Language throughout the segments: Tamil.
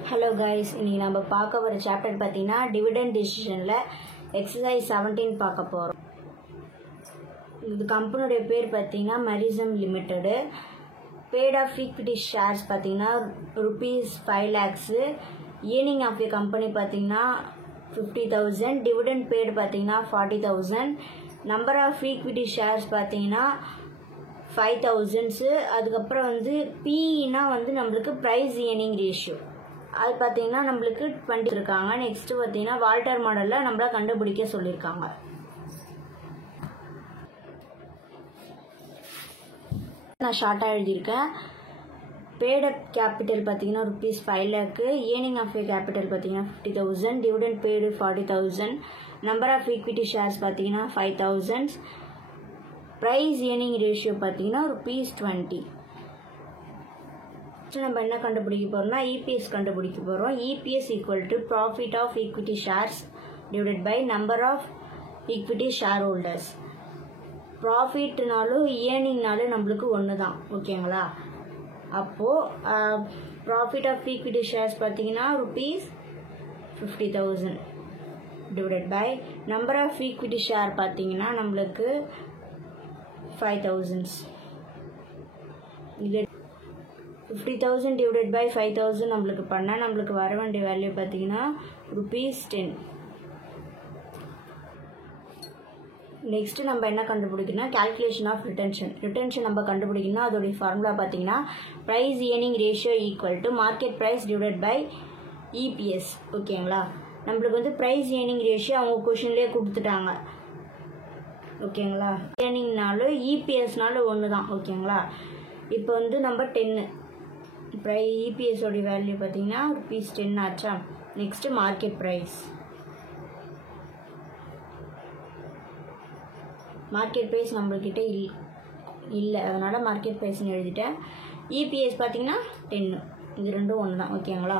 Hello guys, இன்னைக்கு நம்ம பார்க்க வர சாப்டர் பார்த்தீங்கன்னா டிவிடெண்ட் டிசிஷன்ல எக்ஸசைஸ் 17 பார்க்க போறோம். இந்த கம்பெனியோட பேர் பார்த்தீங்கன்னா மெரிசம் limited. Paid of equity shares பார்த்தீங்கன்னா ₹5 lakhs. Earning of a company பார்த்தீங்கன்னா 50,000. டிவிடெண்ட் பேட் பார்த்தீங்கன்னா 40,000. நம்பர் ஆஃப் ஈக்விட்டி ஷேர்ஸ் பார்த்தீங்கன்னா 5,000. அதுக்கப்புறம் வந்து பிஇனா வந்து நம்மளுக்கு ப்ரைஸ் ஏர்னிங் ரேஷியோ அது பார்த்தீங்கன்னா நம்மளுக்கு 20 இருக்காங்க. நெக்ஸ்ட் பார்த்தீங்கன்னா வால்டர் மாடலில் நம்மள கண்டுபிடிக்க சொல்லியிருக்காங்க. நான் ஷார்ட்டாக எழுதியிருக்கேன். பேட் அப் கேபிட்டல் பார்த்தீங்கன்னா ₹5 lakh. Earning of a capital பார்த்தீங்கன்னா 50,000. Dividend paid 40,000. Number of equity shares பார்த்தீங்கன்னா 5,000. ப்ரைஸ் ஏர்னிங் ரேஷியோ பார்த்தீங்கன்னா ₹20. நம்ம என்ன கண்டுபிடிக்க போறோம்னா EPS கண்டுபிடிக்க போறோம். EPS equal to profit of equity shares divided by number of equity share holders. ப்ராஃபிட்னாலும் ஏர்னிங்னாலும் நம்மளுக்கு ஒன்று தான், ஓகேங்களா? அப்போது ப்ராஃபிட் ஆஃப் ஈக்விட்டி ஷேர்ஸ் பார்த்தீங்கன்னா ₹50,000 divided by number of equity share பார்த்தீங்கன்னா நம்மளுக்கு 5,000. இது 50,000 divided by 5,000 நம்மளுக்கு பண்ணால் நம்மளுக்கு வர வேண்டிய வேல்யூ பார்த்தீங்கன்னா ₹10. நெக்ஸ்ட் நம்ம என்ன கண்டுபிடிக்கணும்னா கால்குலேஷன் ஆஃப் ரிட்டன்ஷன் நம்ம கண்டுபிடிக்கணும்னா அதோடைய ஃபார்முலா பார்த்தீங்கன்னா price earning ratio equal to market price divided by EPS, ஓகேங்களா? நம்மளுக்கு வந்து ப்ரைஸ் ஏர்னிங் ரேஷியோ அவங்க கொஷின்லேயே கொடுத்துட்டாங்க, ஓகேங்களா? ஏர்னிங்னாலும் EPSனாலும் ஒன்று தான், ஓகேங்களா? இப்போ வந்து நம்ம 10 EPS உடைய வேல்யூ பார்த்தீங்கன்னா ₹10 ஆச்சா. நெக்ஸ்ட் மார்க்கெட் ப்ரைஸ் நம்மள்கிட்ட இல்லை, அதனால மார்க்கெட் ப்ரைஸ்ன்னு எழுதிட்டேன். EPS பார்த்தீங்கன்னா 10. இது ரெண்டும் ஒன்று தான், ஓகேங்களா?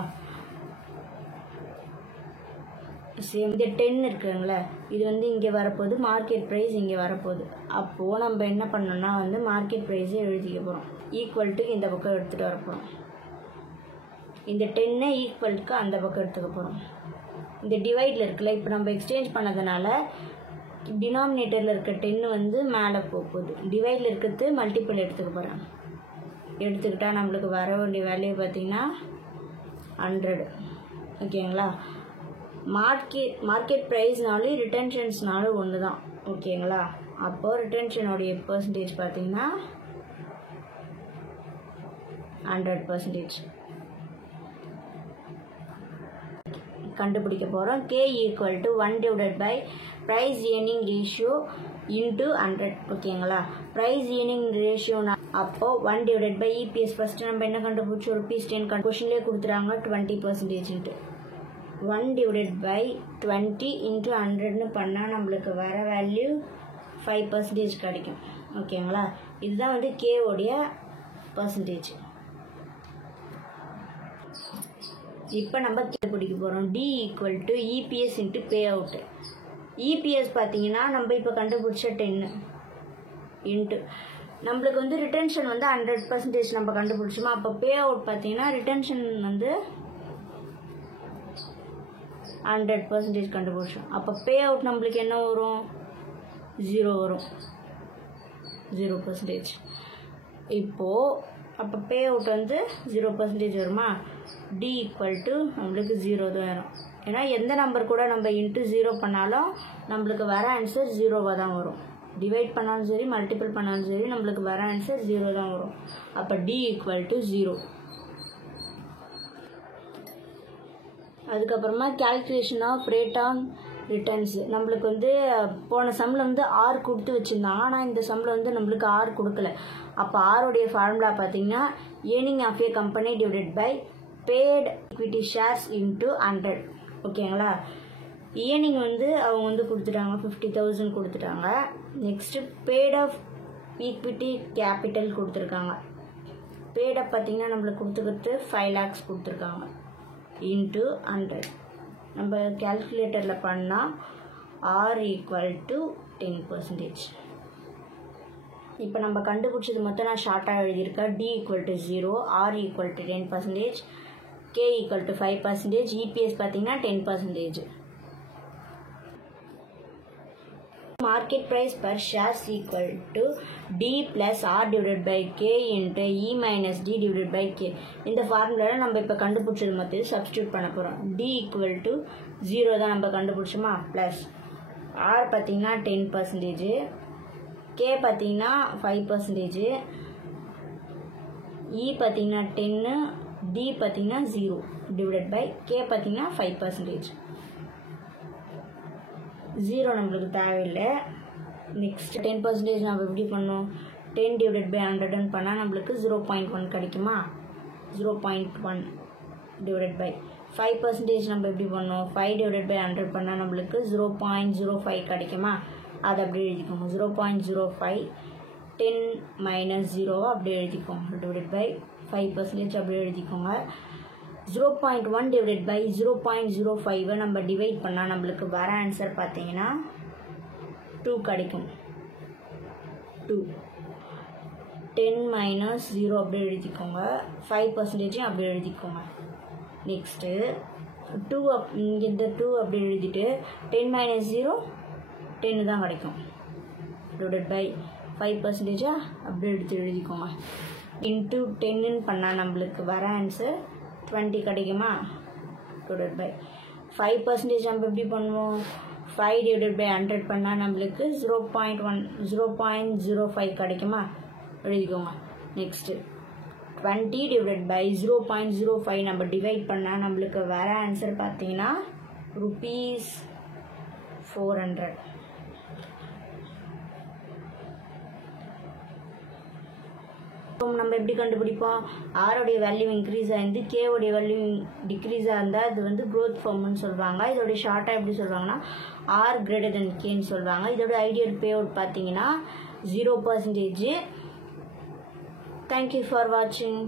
சேம் இந்த 10 இருக்குங்களே, இது வந்து இங்கே வரப்போகுது, மார்க்கெட் ப்ரைஸ் இங்கே வரப்போகுது. அப்போது நம்ம என்ன பண்ணோம்னா வந்து மார்க்கெட் ப்ரைஸை எழுதிக்க போகிறோம். ஈக்குவல்ட்டுக்கு இந்த பக்கம் எடுத்துகிட்டு வரப்போகிறோம். இந்த 10 ஈக்குவல்ட்டுக்கு அந்த பக்கம் எடுத்துக்க போகிறோம். இந்த டிவைடில் இருக்குல்ல, இப்போ நம்ம எக்ஸ்சேஞ்ச் பண்ணதுனால டினாமினேட்டரில் இருக்க 10 வந்து மேலே போகுது. டிவைடில் இருக்கிறது மல்டிபிள் எடுத்துக்க போகிறேன். எடுத்துக்கிட்டால் நம்மளுக்கு வர வேண்டிய வேல்யூ பார்த்திங்கன்னா 100, ஓகேங்களா? மார்க்கெட் ப்ரைஸ்னாலும் ரிட்டன்ஷன்ஸ்னாலும் ஒன்று தான், ஓகேங்களா? அப்போது ரிட்டன்ஷனுடைய பர்சன்டேஜ் பார்த்தீங்கன்னா 100% கண்டுபிடிக்க போகிறோம். K equal to 1 divided by price earning ratio into 100, ஓகேங்களா? ப்ரைஸ் ஏர்னிங் ரேஷியோனா அப்போது 1 டிவைடட் பை EPS. ஃபஸ்ட்டு நம்ம என்ன கண்டுபிடிச்சோம், ₹10 கொஷின்லேயே கொடுத்துறாங்க 20%. 1 டிவைடட் பை 20 இன்ட்டு 100ன்னு பண்ணால் நம்மளுக்கு வர வேல்யூ 5% கிடைக்கும், ஓகேங்களா? இதுதான் வந்து K உடைய பர்சன்டேஜ். இப்போ நம்ம கண்டுபிடிக்க போகிறோம். D equal to EPS into pay out. EPS பார்த்தீங்கன்னா நம்ம இப்போ கண்டுபிடிச்ச 10 இன்ட்டு நம்மளுக்கு வந்து ரிட்டன்ஷன் வந்து 100% நம்ம கண்டுபிடிச்சோமா. அப்போ பே அவுட் பார்த்தீங்கன்னா ரிட்டன்ஷன் வந்து 100% கண்டுபிடிச்சோம். அப்போ பே அவுட் நம்மளுக்கு என்ன வரும், 0 வரும், 0%. இப்போது அப்போ பே அவுட் வந்து 0% வருமா. D ஈக்குவல் டு நம்மளுக்கு 0 தான் வரும். ஏன்னா எந்த நம்பர் கூட நம்ம இன்ட்டு 0 பண்ணாலும் நம்மளுக்கு வர ஆன்சர் 0வாக தான் வரும். டிவைட் பண்ணாலும் சரி, மல்டிபிள் பண்ணாலும் சரி, நம்மளுக்கு வர ஆன்சர் 0 தான் வரும். அப்போ D ஈக்குவல் டு 0. அதுக்கப்புறமா calculation of rate on returns. நம்மளுக்கு வந்து போன சம்மில் வந்து R கொடுத்து வச்சுருந்தாங்க, ஆனால் இந்த சம்மில் வந்து நம்மளுக்கு R கொடுக்கல. அப்போ ஆருடைய ஃபார்முலா பார்த்தீங்கன்னா earning of a company divided by paid equity shares into 100, ஓகேங்களா? ஏர்னிங் வந்து அவங்க வந்து கொடுத்துட்டாங்க 50,000 கொடுத்துட்டாங்க. Next paid of equity capital கொடுத்துருக்காங்க. பேடப் பார்த்தீங்கன்னா நம்மளுக்கு கொடுத்துக்கிறது 5 lakhs கொடுத்துருக்காங்க இன்ட்டு 100. நம்ம கால்குலேட்டரில் பண்ணால் R ஈக்குவல் டு 10%. இப்போ நம்ம கண்டுபிடிச்சது மொத்தம் நான் ஷார்ட்டாக எழுதியிருக்கேன். D equal to 0, R equal to 10%. K equal to 5%, EPS பார்த்தீங்கன்னா 10%. Market price per shares equal to D plus R divided by K into E minus D divided by K. இந்த ஃபார்முலால நம்ம இப்போ கண்டுபிடிச்சது மொத்தம் சப்ஸ்டியூட் பண்ண போகிறோம். D equal to 0 தான் நம்ம கண்டுபிடிச்சோமா, ப்ளஸ் R பார்த்தீங்கன்னா 10%, K பார்த்தீங்கன்னா 5%, E பார்த்தீங்கன்னா 10, D பார்த்தீங்கன்னா 0 divided by K பார்த்தீங்கன்னா 5%. 0 நம்மளுக்கு தேவையில்லை. நெக்ஸ்ட் 10% நம்ம எப்படி பண்ணோம், 10 divided by 100 பண்ணால் நம்மளுக்கு 0.1 கிடைக்குமா, 0.1 divided by 5% நம்ம எப்படி பண்ணோம், 5 divided by 100 பண்ணால் நம்மளுக்கு 0.05 கிடைக்குமா, அதை அப்படியே எழுதிக்கோங்க. 0.05 10 minus 0 அப்படியே எழுதிக்கோங்க, divided by 5% அப்படியே எழுதிக்கோங்க. 0.1 divided by 0.05 நம்ம டிவைட் பண்ணால் நம்மளுக்கு வர ஆன்சர் பார்த்தீங்கன்னா 2 கிடைக்கும். 2 10 minus 0 அப்படியே எழுதிக்கோங்க, 5% அப்படியே எழுதிக்கோங்க. நெக்ஸ்ட்டு 2 இங்கே இந்த 2 அப்படியே எழுதிட்டு 10 minus 0 10 தான் கிடைக்கும், டிவைடட் பை 5% அப்படியே எழுதிக்கோங்க. இன்ட்டு 10 பண்ணால் நம்மளுக்கு வர ஆன்சர் 20 கிடைக்குமா, டிவைடட் பை 5% நம்ம எப்படி பண்ணுவோம், 5 divided by 100 பண்ணால் நம்மளுக்கு 0.05 கிடைக்குமா, எழுதிக்கோங்க. நெக்ஸ்ட்டு 20 divided by 0.05 நம்ம டிவைட் பண்ணால் நம்மளுக்கு வர ஆன்சர் பார்த்தீங்கன்னா ₹400. நம்ம எப்படி கண்டுபிடிப்போம், ஆரோடைய வேல்யூ இன்க்ரீஸ் ஆகிருந்து கேவோடைய வேல்யூ டிக்ரீஸாக இருந்தால் அது வந்து க்ரோத் ஃபார்ம்னு சொல்லுவாங்க. இதோடைய ஷார்ட்டாக எப்படி சொல்லுவாங்கன்னா R greater than Kன்னு சொல்லுவாங்க. இதோட ஐடியல் பே அவுட் பார்த்தீங்கன்னா 0%. தேங்க்யூ ஃபார் வாட்சிங்.